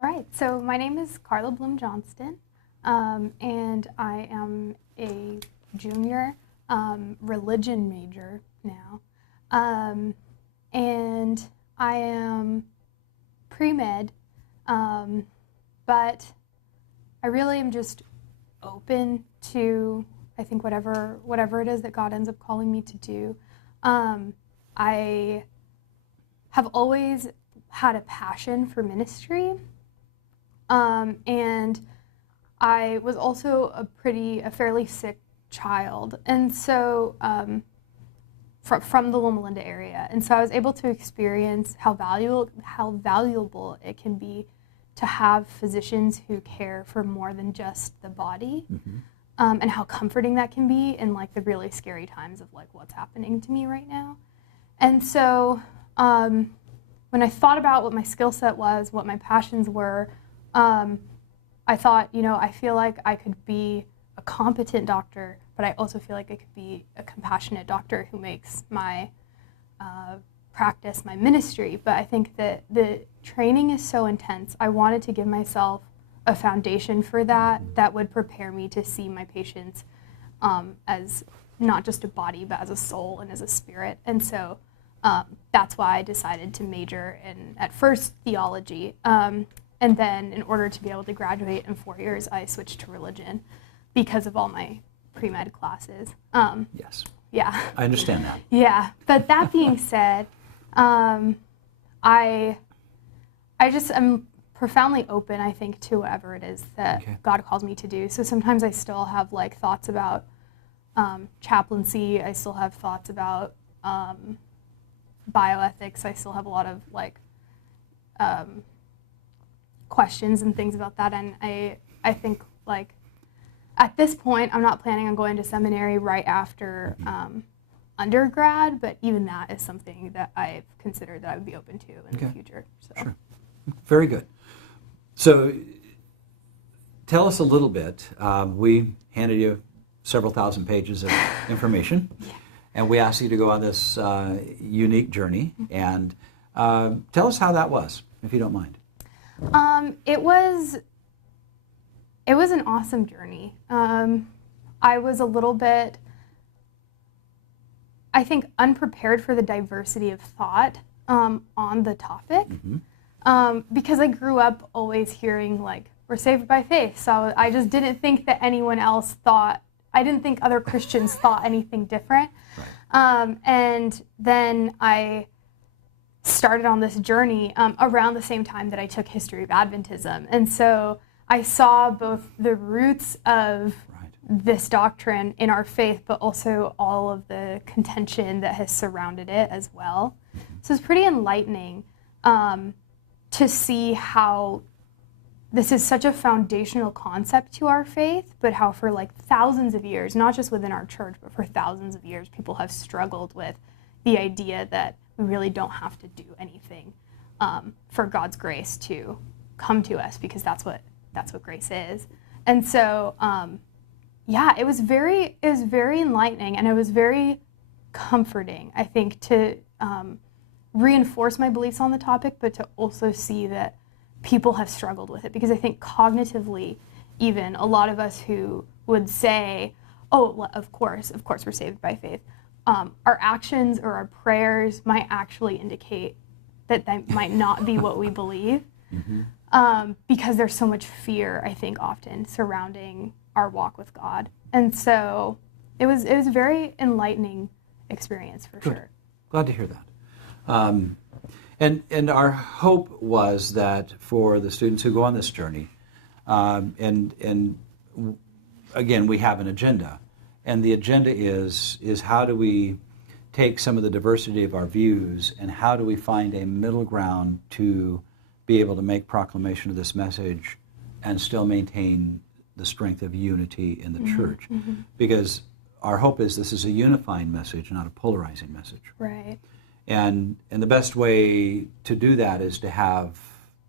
All right, so my name is Carla Blum-Johnston, and I am a junior religion major now, and I am pre-med, but I really am just open to, I think, whatever it is that God ends up calling me to do. I have always had a passion for ministry. And I was also a fairly sick child, and so from the Loma Linda area, and so I was able to experience how valuable it can be to have physicians who care for more than just the body, and how comforting that can be in like the really scary times of like what's happening to me right now. And so when I thought about what my skill set was, what my passions were, I thought, I feel like I could be a competent doctor, but I also feel like I could be a compassionate doctor who makes my practice my ministry. But I think that the training is so intense. I wanted to give myself a foundation for that would prepare me to see my patients as not just a body, but as a soul and as a spirit. And so that's why I decided to major in, at first, theology. And then in order to be able to graduate in 4 years, I switched to religion because of all my pre-med classes. Yes. Yeah. I understand that. Yeah. But that being said, I just am profoundly open, I think, to whatever it is that God calls me to do. So sometimes I still have like thoughts about chaplaincy. I still have thoughts about bioethics. I still have a lot of like questions and things about that, and I think like at this point I'm not planning on going to seminary right after undergrad, but even that is something that I've considered that I would be open to in the future. So. Sure. Very good. So tell us a little bit. We handed you several thousand pages of information, and we asked you to go on this unique journey, and tell us how that was, if you don't mind. It was an awesome journey. I was a little bit, I think, unprepared for the diversity of thought on the topic, because I grew up always hearing like, we're saved by faith. So I just didn't think that anyone else thought, I didn't think other Christians thought anything different. Right. And then I started on this journey around the same time that I took History of Adventism. And so I saw both the roots of this doctrine in our faith, but also all of the contention that has surrounded it as well. So it's pretty enlightening to see how this is such a foundational concept to our faith, but how for like thousands of years, not just within our church, but for thousands of years, people have struggled with the idea that we really don't have to do anything for God's grace to come to us, because that's what grace is. And so, it was very enlightening, and it was very comforting, I think, to reinforce my beliefs on the topic, but to also see that people have struggled with it, because I think cognitively, even a lot of us who would say, "Oh, well, of course, we're saved by faith." Our actions or our prayers might actually indicate that might not be what we believe, because there's so much fear, I think, often surrounding our walk with God. And so it was a very enlightening experience for sure. Glad to hear that. And our hope was that for the students who go on this journey, and again, we have an agenda. And the agenda is how do we take some of the diversity of our views, and how do we find a middle ground to be able to make proclamation of this message and still maintain the strength of unity in the church? Because our hope is this is a unifying message, not a polarizing message. Right. And the best way to do that is to have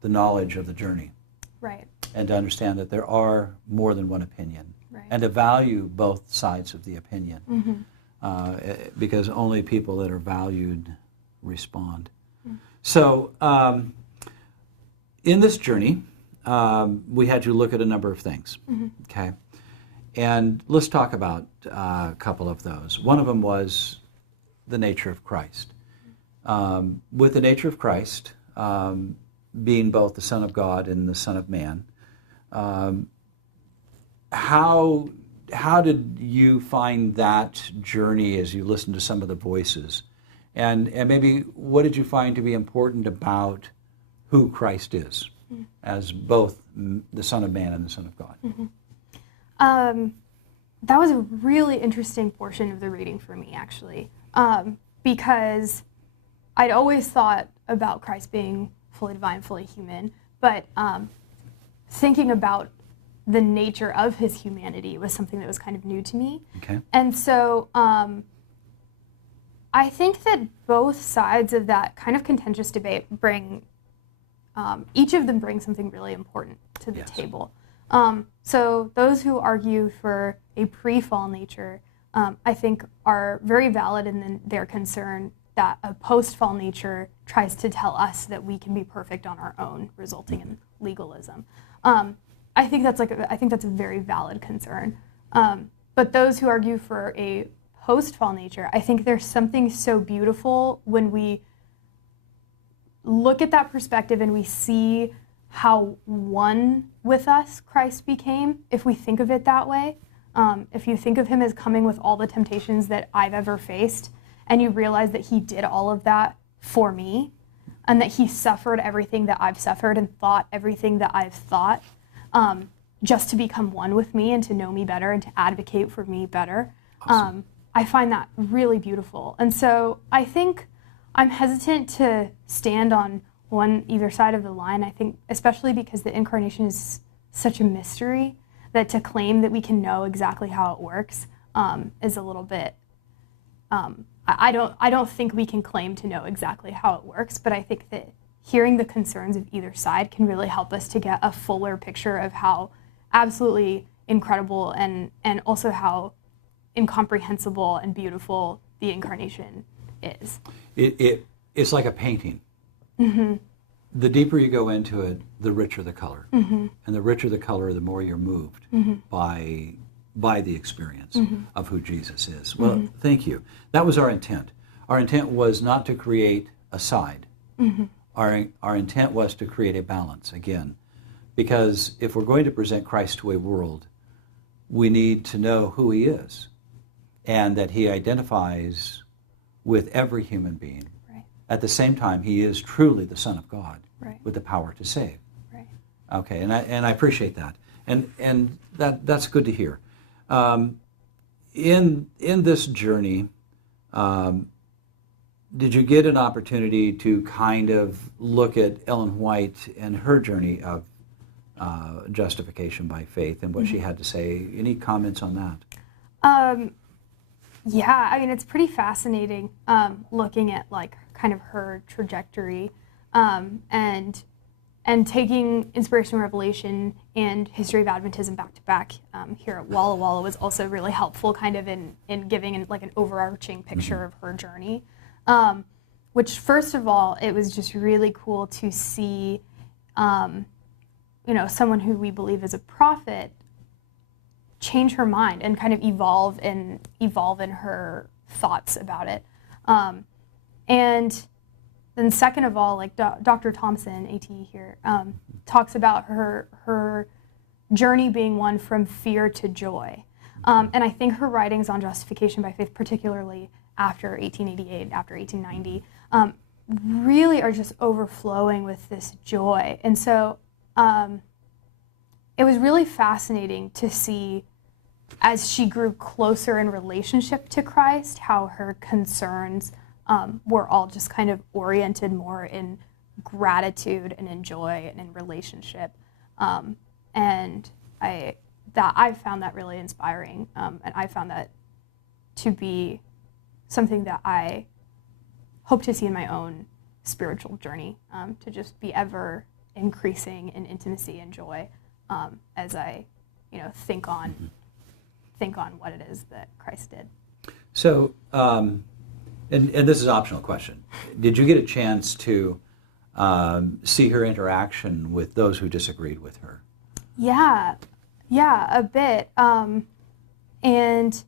the knowledge of the journey. Right. And to understand that there are more than one opinion. Right. And to value both sides of the opinion, because only people that are valued respond. So in this journey, we had you look at a number of things. Okay, and let's talk about a couple of those. One of them was the nature of Christ. With the nature of Christ, being both the Son of God and the Son of Man, how did you find that journey as you listened to some of the voices? And maybe what did you find to be important about who Christ is as both the Son of Man and the Son of God? That was a really interesting portion of the reading for me, actually, because I'd always thought about Christ being fully divine, fully human, but thinking about the nature of his humanity was something that was kind of new to me. Okay. And so I think that both sides of that kind of contentious debate bring, each of them bring something really important to the table. So those who argue for a pre-fall nature, I think are very valid in their concern that a post-fall nature tries to tell us that we can be perfect on our own, resulting in legalism. I think that's a very valid concern. But those who argue for a post-fall nature, I think there's something so beautiful when we look at that perspective and we see how one with us Christ became, if we think of it that way. If you think of him as coming with all the temptations that I've ever faced, and you realize that he did all of that for me, and that he suffered everything that I've suffered and thought everything that I've thought, just to become one with me and to know me better and to advocate for me better. Awesome. I find that really beautiful. And so I think I'm hesitant to stand on either side of the line. I think especially because the incarnation is such a mystery that to claim that we can know exactly how it works is a little bit, I don't think we can claim to know exactly how it works, but I think that hearing the concerns of either side can really help us to get a fuller picture of how absolutely incredible and also how incomprehensible and beautiful the incarnation is. It's like a painting. Mm-hmm. The deeper you go into it, the richer the color. Mm-hmm. And the richer the color, the more you're moved by the experience of who Jesus is. Well, thank you. That was our intent. Our intent was not to create a side. Our intent was to create a balance, again. Because if we're going to present Christ to a world, we need to know who he is and that he identifies with every human being. Right. At the same time, he is truly the Son of God with the power to save. Right. Okay, and I appreciate that. And that's good to hear. In this journey, did you get an opportunity to kind of look at Ellen White and her journey of justification by faith and what she had to say? Any comments on that? Yeah, I mean, it's pretty fascinating looking at like kind of her trajectory and taking Inspiration and Revelation and History of Adventism back to back here at Walla Walla was also really helpful kind of in giving like an overarching picture of her journey. Which first of all, it was just really cool to see, someone who we believe is a prophet change her mind and kind of evolve in her thoughts about it. And then second of all, like Dr. Thompson, AT here, talks about her journey being one from fear to joy. And I think her writings on justification by faith, particularly after 1888, after 1890, really are just overflowing with this joy. And so it was really fascinating to see, as she grew closer in relationship to Christ, how her concerns were all just kind of oriented more in gratitude and in joy and in relationship. And I found that really inspiring, and I found that to be something that I hope to see in my own spiritual journey, to just be ever increasing in intimacy and joy as I, think on what it is that Christ did. So, and this is an optional question. Did you get a chance to see her interaction with those who disagreed with her? Yeah, a bit. And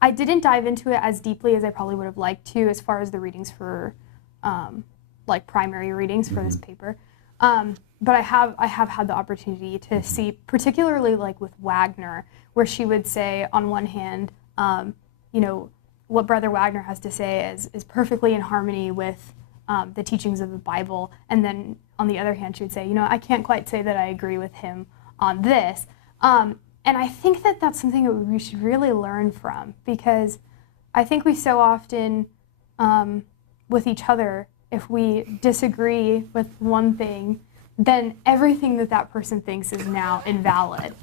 I didn't dive into it as deeply as I probably would have liked to, as far as the readings for, like primary readings for this paper. But I have had the opportunity to see, particularly like with Wagner, where she would say, on one hand, you know, what Brother Wagner has to say is perfectly in harmony with the teachings of the Bible, and then on the other hand, she would say, you know, I can't quite say that I agree with him on this. And I think that that's something that we should really learn from, because I think we so often, with each other, if we disagree with one thing, then everything that that person thinks is now invalid.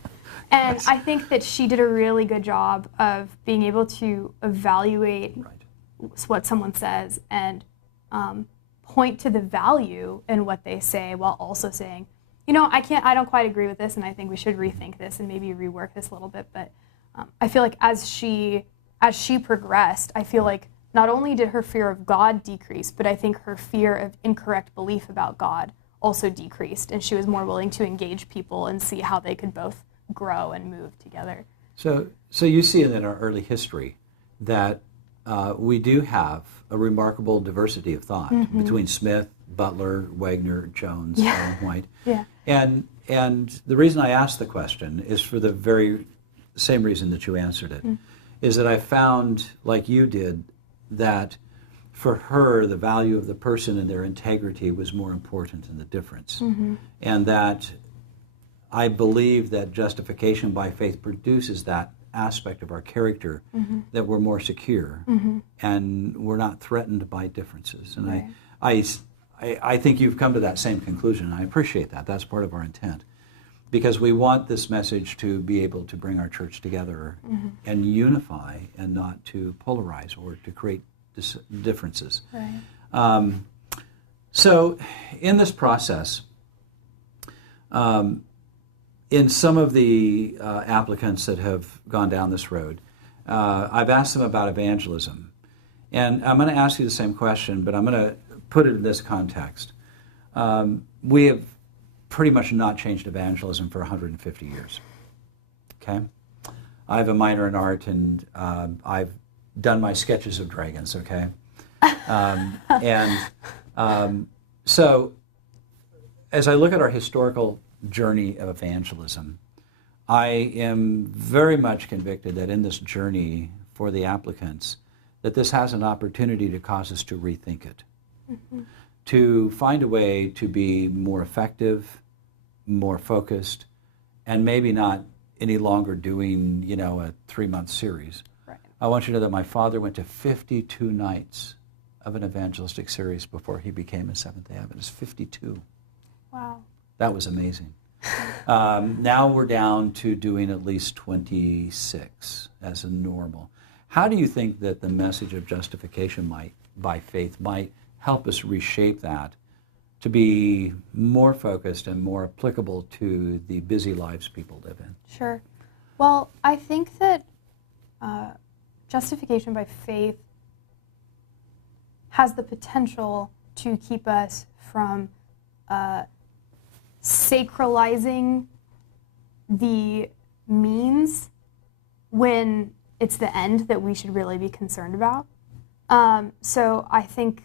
And Yes. I think that she did a really good job of being able to evaluate what someone says and point to the value in what they say, while also saying, you know, I don't quite agree with this, and I think we should rethink this and maybe rework this a little bit. But I feel like as she progressed, I feel like not only did her fear of God decrease, but I think her fear of incorrect belief about God also decreased, and she was more willing to engage people and see how they could both grow and move together. So you see in our early history that we do have a remarkable diversity of thought between Smith, Butler, Wagner, Jones, Ellen White. Yeah. And the reason I asked the question is for the very same reason that you answered it, is that I found, like you did, that for her the value of the person and their integrity was more important than the difference. And that I believe that justification by faith produces that aspect of our character, that we're more secure and we're not threatened by differences. And Right. I think you've come to that same conclusion. I appreciate that. That's part of our intent, because we want this message to be able to bring our church together and unify, and not to polarize or to create differences. Right. So in this process, in some of the applicants that have gone down this road, I've asked them about evangelism. And I'm going to ask you the same question, but I'm going to put it in this context. We have pretty much not changed evangelism for 150 years. Okay? I have a minor in art, and I've done my sketches of dragons, okay? So as I look at our historical journey of evangelism, I am very much convicted that in this journey for the applicants, that this has an opportunity to cause us to rethink it, to find a way to be more effective, more focused, and maybe not any longer doing, you know, a 3-month series. Right. I want you to know that my father went to 52 nights of an evangelistic series before he became a Seventh-day Adventist. 52. Wow. That was amazing. Now we're down to doing at least 26 as a normal. How do you think that the message of justification by faith might help us reshape that to be more focused and more applicable to the busy lives people live in? Sure. Well, I think that justification by faith has the potential to keep us from sacralizing the means when it's the end that we should really be concerned about. So I think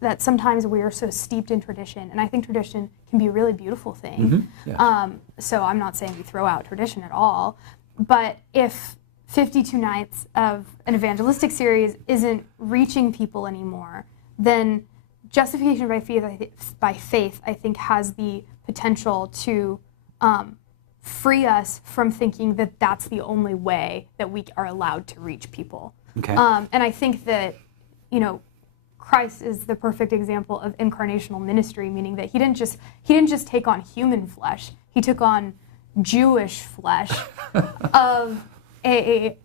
that sometimes we are so steeped in tradition, and I think tradition can be a really beautiful thing. Yes. So I'm not saying we throw out tradition at all, but if 52 nights of an evangelistic series isn't reaching people anymore, then justification by faith, I think, has the potential to free us from thinking that that's the only way that we are allowed to reach people. Okay. And I think that, you know, Christ is the perfect example of incarnational ministry, meaning that he didn't just take on human flesh. He took on Jewish flesh of a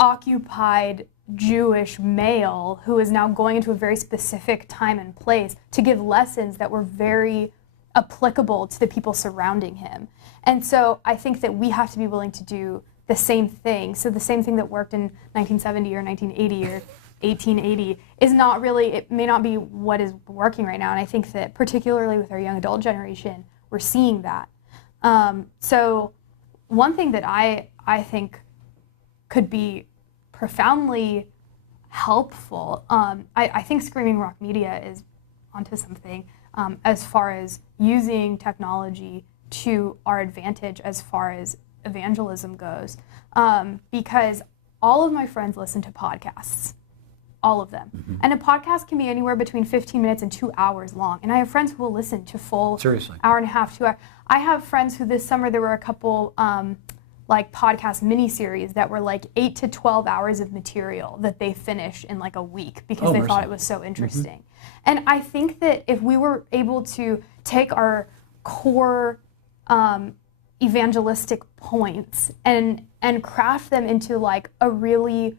occupied Jewish male who is now going into a very specific time and place to give lessons that were very applicable to the people surrounding him. And so I think that we have to be willing to do the same thing. So the same thing that worked in 1970 or 1980 or 1880 is not really, it may not be what is working right now. And I think that particularly with our young adult generation, we're seeing that. So one thing that I think could be profoundly helpful, I think Screaming Rock Media is onto something as far as using technology to our advantage as far as evangelism goes, because all of my friends listen to podcasts, all of them. Mm-hmm. And a podcast can be anywhere between 15 minutes and 2 hours long. And I have friends who will listen to full hour and a half, 2 hours. I have friends who this summer, there were a couple like podcast mini-series that were like 8 to 12 hours of material that they finished in like a week because they thought it was so interesting. Mm-hmm. And I think that if we were able to take our core evangelistic points and craft them into like a really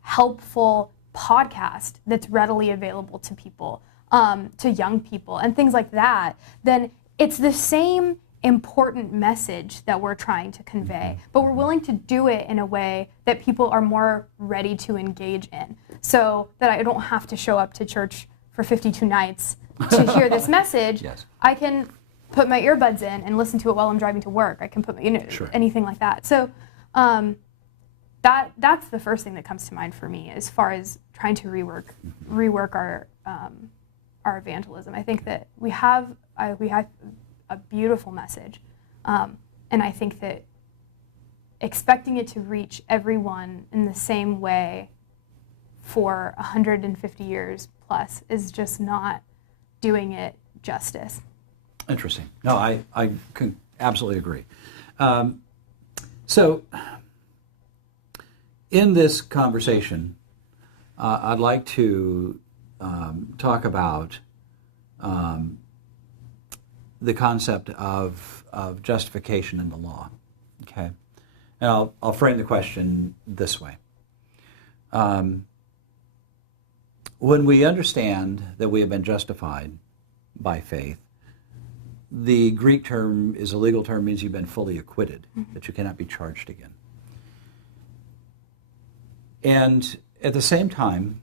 helpful podcast that's readily available to people, to young people and things like that, then it's the same important message that we're trying to convey, but we're willing to do it in a way that people are more ready to engage in, so that I don't have to show up to church for 52 nights to hear this message. Yes. I can put my earbuds in and listen to it while I'm driving to work. I can put, anything like that. So that's the first thing that comes to mind for me as far as trying to rework our evangelism. I think that we have a beautiful message, and I think that expecting it to reach everyone in the same way for 150 years plus is just not doing it justice. Interesting. No, I can absolutely agree. So in this conversation, I'd like to talk about the concept of justification in the law. Okay, and I'll frame the question this way. When we understand that we have been justified by faith, the Greek term is a legal term, means you've been fully acquitted, that you cannot be charged again. And at the same time,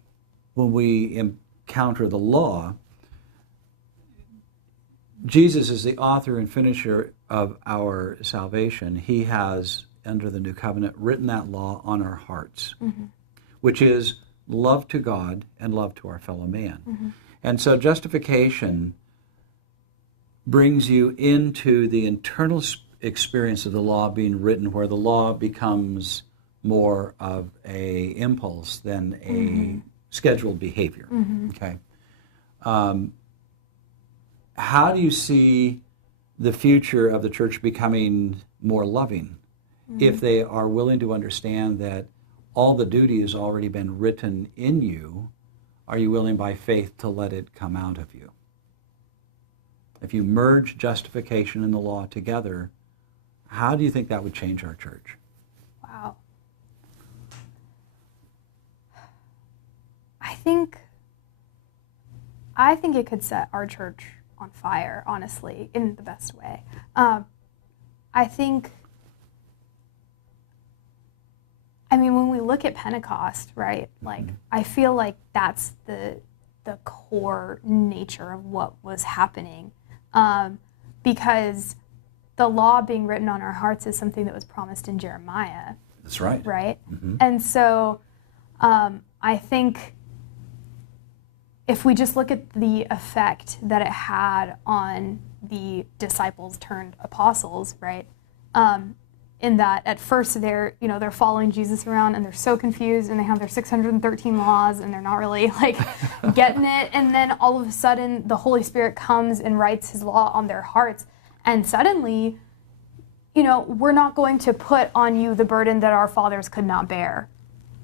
when we encounter the law, Jesus is the author and finisher of our salvation. He has, under the new covenant, written that law on our hearts, which is love to God and love to our fellow man. And so justification brings you into the internal experience of the law being written, where the law becomes more of a impulse than a scheduled behavior. Okay. How do you see the future of the church becoming more loving if they are willing to understand that all the duty has already been written in you? Are you willing by faith to let it come out of you? If you merge justification and the law together, how do you think that would change our church? Wow. I think it could set our church on fire, honestly, in the best way. When we look at Pentecost, right, like, I feel like that's the core nature of what was happening, because the law being written on our hearts is something that was promised in Jeremiah. That's right. Right? And so I think if we just look at the effect that it had on the disciples turned apostles, right? In that at first they're following Jesus around and they're so confused and they have their 613 laws and they're not really like getting it. And then all of a sudden the Holy Spirit comes and writes his law on their hearts. And suddenly, we're not going to put on you the burden that our fathers could not bear,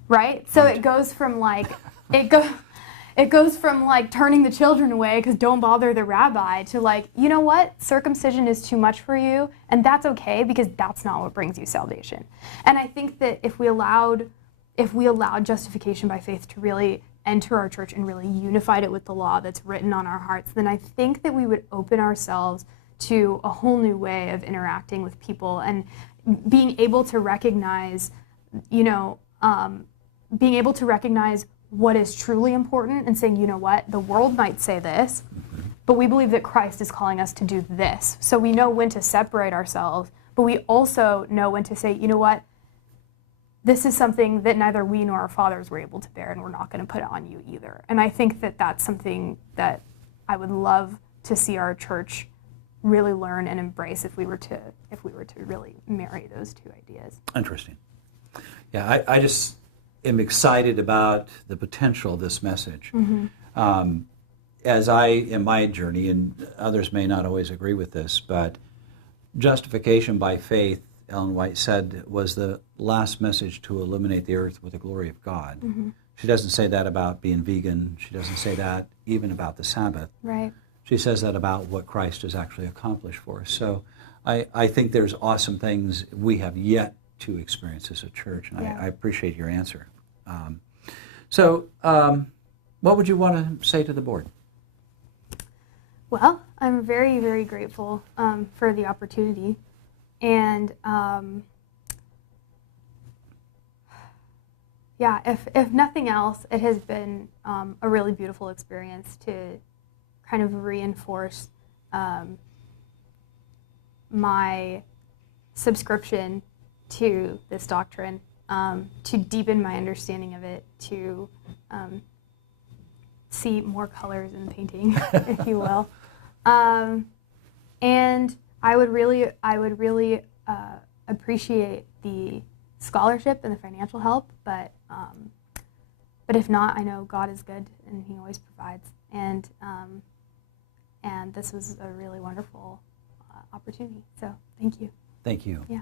right? So it goes from like, it goes from like turning the children away because don't bother the rabbi to like, you know what? Circumcision is too much for you, and that's okay because that's not what brings you salvation. And I think that if we allowed justification by faith to really enter our church and really unified it with the law that's written on our hearts, then I think that we would open ourselves to a whole new way of interacting with people and being able to recognize, what is truly important and saying, you know what, the world might say this, but we believe that Christ is calling us to do this. So we know when to separate ourselves, but we also know when to say, you know what, this is something that neither we nor our fathers were able to bear, and we're not going to put it on you either. And I think that that's something that I would love to see our church really learn and embrace if we were to really marry those two ideas. Interesting. Yeah, I just am excited about the potential of this message. As I, in my journey, and others may not always agree with this, but justification by faith, Ellen White said, was the last message to illuminate the earth with the glory of God. She doesn't say that about being vegan. She doesn't say that even about the Sabbath. Right. She says that about what Christ has actually accomplished for us. So I think there's awesome things we have yet to experience as a church, and I appreciate your answer. What would you want to say to the board? Well, I'm very, very grateful for the opportunity. And if nothing else, it has been a really beautiful experience to kind of reinforce my subscription to this doctrine, to deepen my understanding of it, to see more colors in painting, if you will. And I would really appreciate the scholarship and the financial help, but if not, I know God is good and He always provides. And this was a really wonderful opportunity. So thank you. Thank you. Yeah.